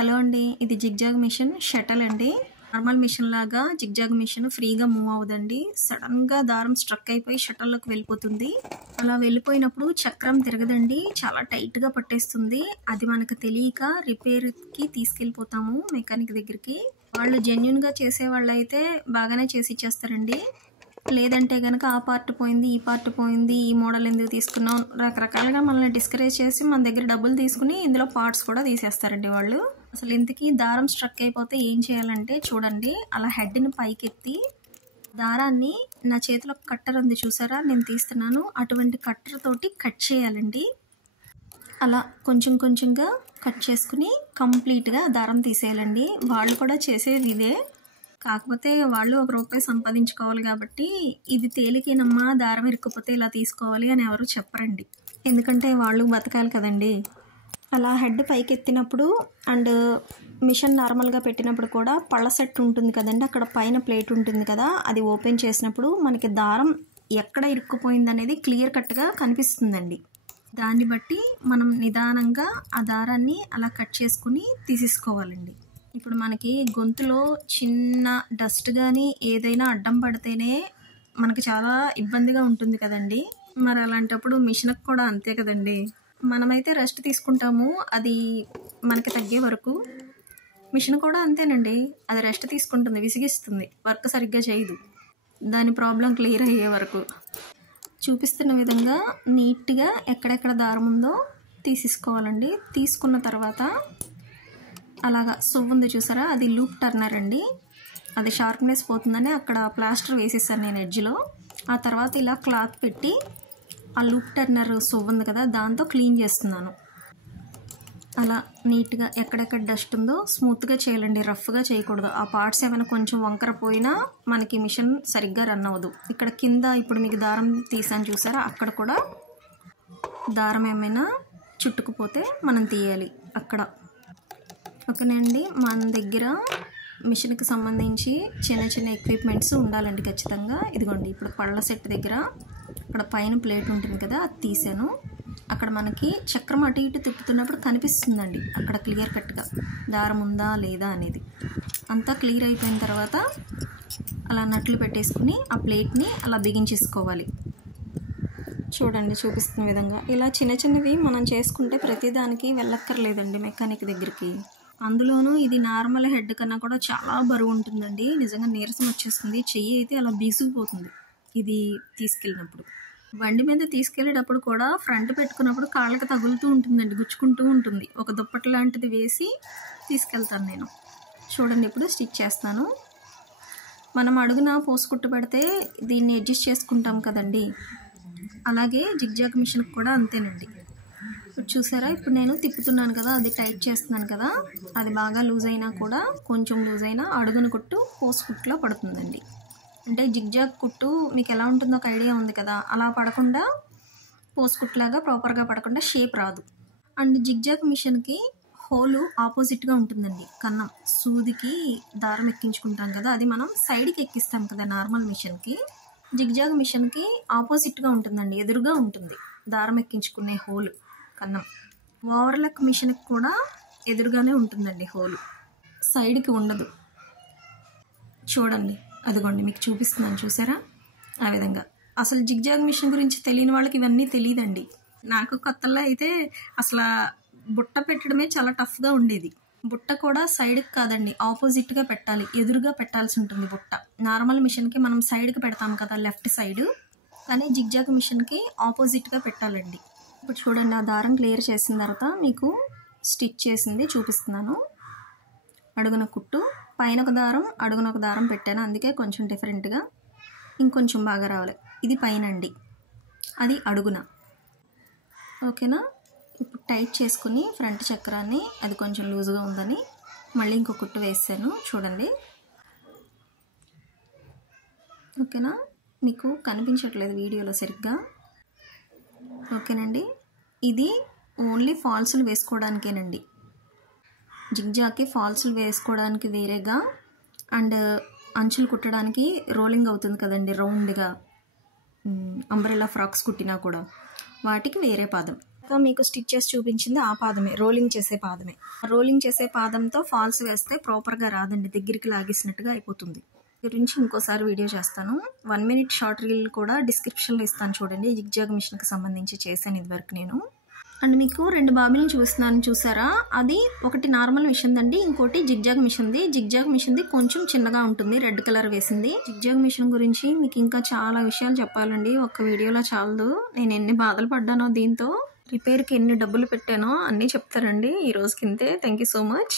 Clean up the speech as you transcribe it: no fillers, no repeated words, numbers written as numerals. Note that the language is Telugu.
హలో అండి, ఇది జిగ్జాగ్ మిషన్ షటల్ అండి. నార్మల్ మిషన్ లాగా జిగ్జాగ్ మిషన్ ఫ్రీగా మూవ్ అవ్వదండి. సడన్ గా దారం స్ట్రక్ అయిపోయి షటల్లోకి వెళ్ళిపోతుంది. అలా వెళ్ళిపోయినప్పుడు చక్రం తిరగదండి, చాలా టైట్ గా పట్టేస్తుంది. అది మనకు తెలియక రిపేర్ కి తీసుకెళ్ళిపోతాము మెకానిక్ దగ్గరికి. వాళ్ళు జెన్యున్ గా చేసే వాళ్ళు అయితే బాగానే చేసి ఇచ్చేస్తారండి. లేదంటే గనక ఆ పార్ట్ పోయింది, ఈ పార్ట్ పోయింది, ఈ మోడల్ ఎందుకు తీసుకున్నాం, రకరకాలుగా మనల్ని డిస్కరేజ్ చేసి మన దగ్గర డబ్బులు తీసుకుని ఇందులో పార్ట్స్ కూడా తీసేస్తారండి వాళ్ళు. అసలు ఇంతకీ దారం స్ట్రక్ అయిపోతే ఏం చేయాలంటే చూడండి, అలా హెడ్ని పైకెత్తి దారాన్ని, నా చేతిలో కట్టర్ ఉంది చూసారా, నేను తీస్తున్నాను, అటువంటి కట్టర్ తోటి కట్ చేయాలండి. అలా కొంచెం కొంచెంగా కట్ చేసుకుని కంప్లీట్గా దారం తీసేయాలండి. వాళ్ళు కూడా చేసేది ఇదే, కాకపోతే వాళ్ళు ₹1 సంపాదించుకోవాలి కాబట్టి ఇది తేలికేనమ్మా, దారం ఇరుక్కుపోతే ఇలా తీసుకోవాలి అని ఎవరు చెప్పరండి, ఎందుకంటే వాళ్ళు బతకాలి కదండి. అలా హెడ్ పైకి ఎత్తినప్పుడు అండ్ మిషన్ నార్మల్గా పెట్టినప్పుడు కూడా పళ్ళ సెట్ ఉంటుంది కదండి, అక్కడ పైన ప్లేట్ ఉంటుంది కదా, అది ఓపెన్ చేసినప్పుడు మనకి దారం ఎక్కడ ఇరుక్కుపోయింది అనేది క్లియర్ కట్గా కనిపిస్తుందండి. దాన్ని బట్టి మనం నిదానంగా ఆ దారాన్ని అలా కట్ చేసుకుని తీసేసుకోవాలండి. ఇప్పుడు మనకి గొంతులో చిన్న డస్ట్ కానీ ఏదైనా అడ్డం పడితేనే మనకి చాలా ఇబ్బందిగా ఉంటుంది కదండి. మరి అలాంటప్పుడు మిషన్కి కూడా అంతే కదండి. మనమైతే రెస్ట్ తీసుకుంటాము అది మనకి తగ్గే వరకు, మిషన్ కూడా అంతేనండి, అది రెస్ట్ తీసుకుంటుంది, విసిగిస్తుంది, వర్క్ సరిగ్గా చేయదు, దాని ప్రాబ్లం క్లియర్ అయ్యే వరకు. చూపిస్తున్న విధంగా నీట్గా ఎక్కడెక్కడ దారం ఉందో తీసేసుకోవాలండి. తీసుకున్న తర్వాత అలాగా సువ్వు ఉంది చూసారా, అది లూప్ టర్నర్ అండి, అది షార్ప్నెస్ పోతుందని అక్కడ ప్లాస్టర్ వేసేసాను నేను ఎడ్జ్లో. ఆ తర్వాత ఇలా క్లాత్ పెట్టి ఆ లూప్ టర్నర్ సువ్వు ఉంది కదా, దాంతో క్లీన్ చేస్తున్నాను. అలా నీట్గా ఎక్కడెక్కడ డస్ట్ ఉందో స్మూత్గా చేయాలండి, రఫ్గా చేయకూడదు. ఆ పార్ట్స్ ఏమైనా కొంచెం వంకర పోయినా మనకి మిషన్ సరిగ్గా రన్ అవ్వదు. ఇక్కడ కింద ఇప్పుడు మీకు దారం తీసాను చూసారా, అక్కడ కూడా దారం ఏమైనా చుట్టుకుపోతే మనం తీయాలి అక్కడ. ఓకేనండి, మన దగ్గర మిషన్కి సంబంధించి చిన్న చిన్న ఎక్విప్మెంట్స్ ఉండాలండి ఖచ్చితంగా. ఇదిగోండి, ఇప్పుడు పళ్ళ సెట్ దగ్గర అక్కడ పైన ప్లేట్ ఉంటుంది కదా, అది తీసాను. అక్కడ మనకి చక్రం అటు ఇటు తిప్పుతున్నప్పుడు కనిపిస్తుందండి అక్కడ క్లియర్ కట్గా దారం ఉందా లేదా అనేది. అంతా క్లియర్ అయిపోయిన తర్వాత అలా నట్లు పెట్టేసుకుని ఆ ప్లేట్ని అలా బిగించేసుకోవాలి. చూడండి చూపిస్తున్న విధంగా ఇలా చిన్న చిన్నవి మనం చేసుకుంటే ప్రతిదానికి వెళ్ళక్కర్లేదండి మెకానిక్ దగ్గరికి. అందులోనూ ఇది నార్మల్ హెడ్ కన్నా కూడా చాలా బరువు ఉంటుందండి, నిజంగా నీరసం వచ్చేస్తుంది, చెయ్యి అయితే అలా బీసుకుపోతుంది ఇది తీసుకెళ్ళినప్పుడు. బండి మీద తీసుకెళ్ళేటప్పుడు కూడా ఫ్రంట్ పెట్టుకున్నప్పుడు కాళ్ళకి తగులుతూ ఉంటుందండి, గుచ్చుకుంటూ ఉంటుంది. ఒక దుప్పటి లాంటిది వేసి తీసుకెళ్తాను నేను. చూడండి ఇప్పుడు స్టిచ్ చేస్తాను. మనం అడుగున పోసుకుట్టు పెడితే దీన్ని అడ్జస్ట్ చేసుకుంటాం కదండి, అలాగే జిగ్జాగ్ మిషన్కి కూడా అంతేనండి. చూసారా, ఇప్పుడు నేను తిప్పుతున్నాను కదా, అది టైట్ చేస్తున్నాను కదా, అది బాగా లూజ్ అయినా కూడా కొంచెం లూజ్ అయినా అడుగున కుట్టు పోసు కుట్టులో పడుతుందండి. అంటే జిగ్జాగ్ కుట్టు మీకు ఎలా ఉంటుందో ఒక ఐడియా ఉంది కదా, అలా పడకుండా పోసు కుట్టులాగా ప్రాపర్గా పడకుండా షేప్ రాదు. అండ్ జిగ్జాగ్ మిషన్కి హోలు ఆపోజిట్గా ఉంటుందండి, కన్నం సూదికి దారం ఎక్కించుకుంటాం కదా, అది మనం సైడ్కి ఎక్కిస్తాం కదా నార్మల్ మిషన్కి. జిగ్జాగ్ మిషన్కి ఆపోజిట్గా ఉంటుందండి, ఎదురుగా ఉంటుంది దారం ఎక్కించుకునే హోలు కన్నం. ఓవర్లాక్ మిషన్కి కూడా ఎదురుగానే ఉంటుందండి హోలు, సైడ్కి ఉండదు. చూడండి అదిగోండి మీకు చూపిస్తున్నాను చూసారా, ఆ విధంగా. అసలు జిగ్జాగ్ మిషన్ గురించి తెలియని వాళ్ళకి ఇవన్నీ తెలియదండి. నాకు కొత్తలో అయితే అసలు బుట్ట పెట్టడమే చాలా టఫ్గా ఉండేది. బుట్ట కూడా సైడ్కి కాదండి, ఆపోజిట్గా పెట్టాలి, ఎదురుగా పెట్టాల్సి ఉంటుంది బుట్ట. నార్మల్ మిషన్కి మనం సైడ్కి పెడతాం కదా లెఫ్ట్ సైడ్, కానీ జిగ్జాగ్ మిషన్కి ఆపోజిట్గా పెట్టాలండి. ఇప్పుడు చూడండి, ఆ దారం క్లియర్ చేసిన తర్వాత మీకు స్టిచ్ చేసింది చూపిస్తున్నాను. అడుగున కుట్టు, పైన ఒక దారం అడుగున ఒక దారం పెట్టాను, అందుకే కొంచెం డిఫరెంట్గా ఇంకొంచెం బాగా రావాలి. ఇది పైన అండి, అది అడుగున. ఓకేనా, ఇప్పుడు టైట్ చేసుకుని ఫ్రంట్ చక్రాన్ని, అది కొంచెం లూజ్గా ఉందని మళ్ళీ ఇంకో కుట్టు వేసాను చూడండి. ఓకేనా, మీకు కనిపించట్లేదు వీడియోలో సరిగ్గా. ఓకేనండి, ఇది ఓన్లీ ఫాల్స్లు వేసుకోవడానికేనండి. జిగ్జాగ్కి ఫాల్స్లు వేసుకోవడానికి వేరేగా, అండ్ అంచులు కుట్టడానికి రోలింగ్ అవుతుంది కదండి రౌండ్గా, అంబ్రెల్లా ఫ్రాక్స్ కుట్టినా కూడా వాటికి వేరే పాదం. ఇందాక మీకు స్టిచ్ చేసి చూపించింది ఆ పాదమే, రోలింగ్ చేసే పాదమే. రోలింగ్ చేసే పాదంతో ఫాల్స్ వేస్తే ప్రాపర్గా రాదండి, దగ్గరికి లాగేసినట్టుగా అయిపోతుంది. గురించి ఇంకోసారి వీడియో చేస్తాను. 1 మినిట్ షార్ట్ రీల్ కూడా డిస్క్రిప్షన్లో ఇస్తాను చూడండి. జిగ్జాగ్ మిషన్కి సంబంధించి చేశాను ఇదివరకు నేను. అండ్ మీకు 2 బాబిన్లు చూపిస్తున్నాను చూసారా, అది ఒకటి నార్మల్ మిషన్ అండి, ఇంకోటి జిగ్జాగ్ మిషన్ది. జిగ్జాగ్ మిషన్ది కొంచెం చిన్నగా ఉంటుంది, రెడ్ కలర్ వేసింది. జిగ్జాగ్ మిషన్ గురించి మీకు ఇంకా చాలా విషయాలు చెప్పాలండి, ఒక్క వీడియోలో చాలదు. నేను ఎన్ని బాధలు పడ్డానో దీంతో, రిపేర్కి ఎన్ని డబ్బులు పెట్టానో అన్నీ చెప్తారండి ఈ రోజుకింతే. Thank you so much.